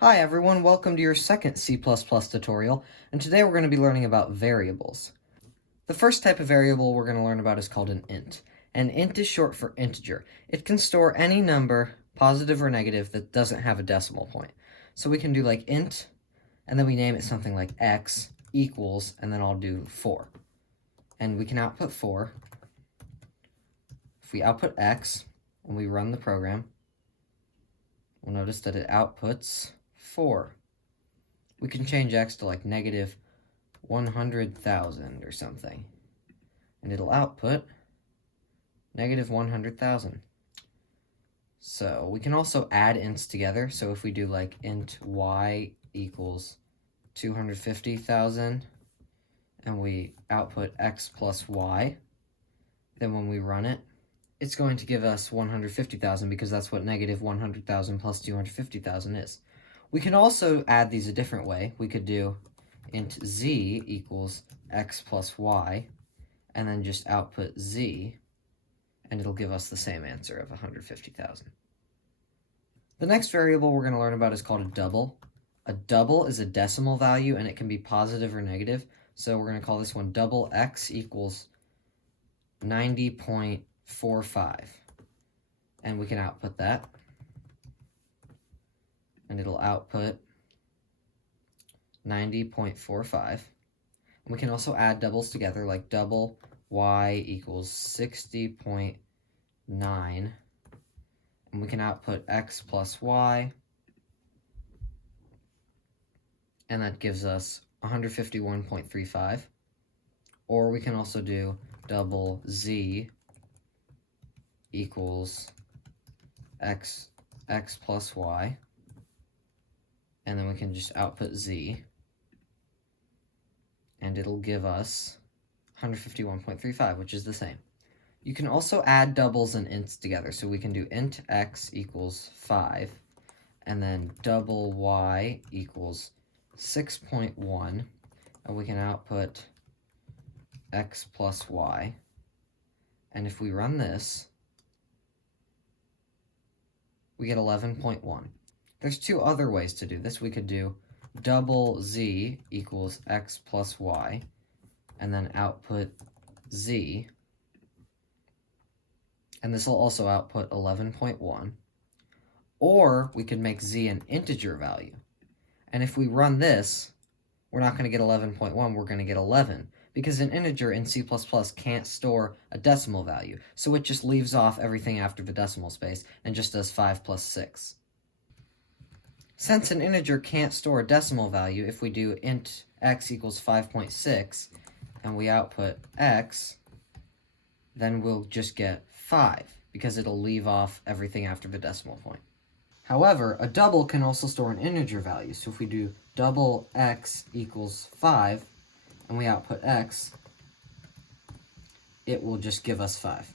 Hi everyone, welcome to your second C++ tutorial, and today we're going to be learning about variables. The first type of variable we're going to learn about is called an int. An int is short for integer. It can store any number, positive or negative, that doesn't have a decimal point. So we can do like int, and then we name it something like x equals, and then I'll do 4. And we can output 4. If we output x, and we run the program, we'll notice that it outputs 4. We can change x to like negative 100,000 or something, and it'll output negative 100,000. So we can also add ints together. So if we do like int y equals 250,000 and we output x plus y, then when we run it, it's going to give us 150,000 because that's what negative 100,000 plus 250,000 is. We can also add these a different way. We could do int z equals x plus y, and then just output z, and it'll give us the same answer of 150,000. The next variable we're going to learn about is called a double. A double is a decimal value, and it can be positive or negative. So we're going to call this one double x equals 90.45. And we can output that. And it'll output 90.45. And we can also add doubles together, like double y equals 60.9. And we can output x plus y. And that gives us 151.35. Or we can also do double z equals x plus y. And then we can just output z, and it'll give us 151.35, which is the same. You can also add doubles and ints together, so we can do int x equals 5, and then double y equals 6.1, and we can output x plus y. And if we run this, we get 11.1. There's two other ways to do this. We could do double z equals x plus y, and then output z, and this will also output 11.1. Or we could make z an integer value. And if we run this, we're not going to get 11.1, we're going to get 11, because an integer in C++ can't store a decimal value, so it just leaves off everything after the decimal space and just does 5 plus 6. Since an integer can't store a decimal value, if we do int x equals 5.6 and we output x, then we'll just get 5, because it'll leave off everything after the decimal point. However, a double can also store an integer value, so if we do double x equals 5 and we output x, it will just give us 5.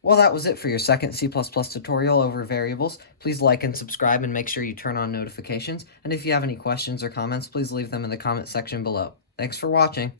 Well, that was it for your second C++ tutorial over variables. Please like and subscribe and make sure you turn on notifications. And if you have any questions or comments, please leave them in the comment section below. Thanks for watching.